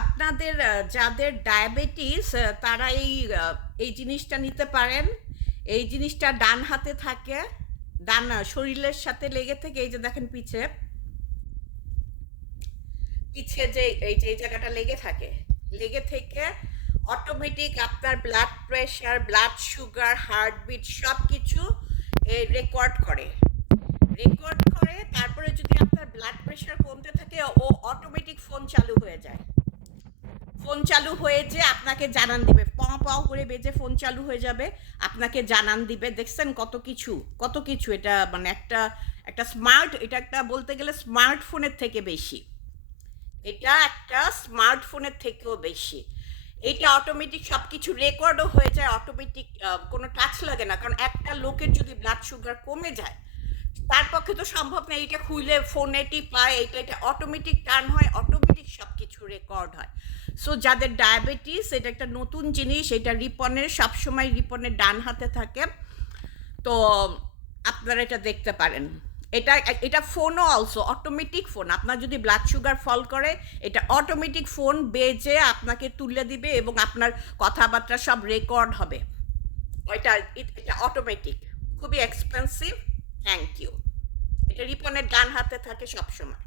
আপনাদের যাদের ডায়াবেটিস তারা এই জিনিসটা নিতে পারেন। এই জিনিসটা ডান হাতে থাকে। ডান শরীরের সাথে লেগে থেকে এই যে দেখেন পিছে, পিছে যে এই জায়গাটা লেগে থাকে। লেগে থেকে অটোমেটিক আপনার blood pressure, blood sugar, heartbeat সবকিছু রেকর্ড করে। রেকর্ড করে তারপরে যদি আপনার ব্লাড প্রেশার কমতে থাকে ও অটোমেটিক ফোন চালু হয়ে যায়। ফোন চালু হয়ে যে আপনাকে জানান দিবে, পঁ পঁ করে বেজে ফোন চালু হয়ে যাবে, আপনাকে জানান দিবে। দেখছেন কত কিছু, কত কিছু। এটা মানে একটা একটা স্মার্ট, এটা একটা বলতে গেলে স্মার্টফোনের থেকে বেশি। এটা একটা স্মার্টফোনের থেকেও বেশি। এটা অটোমেটিক সব কিছু রেকর্ডও হয়ে যায় অটোমেটিক, কোনো টাচ লাগে না। কারণ একটা লোকের যদি ব্লাড সুগার কমে যায় তার পক্ষে তো সম্ভব না এটা খুলে ফোনে টিপায়, এটা অটোমেটিক টার্ন হয়, অটোমেটিক সব কিছু রেকর্ড হয়। সো যাদের ডায়াবেটিস, এটা একটা নতুন জিনিস, এটা রিপনের সবসময় রিপনের ডান হাতে থাকে। তো আপনারা এটা দেখতে পারেন। এটা এটা ফোনও অলসো অটোমেটিক ফোন। আপনার যদি ব্লাড সুগার ফল করে এটা অটোমেটিক ফোন বেজে আপনাকে তুলে দিবে এবং আপনার কথাবার্তা সব রেকর্ড হবে। এটা অটোমেটিক, খুবই এক্সপেন্সিভ। Thank you. এটা রিপনের ডান হাতে থাকে সবসময়।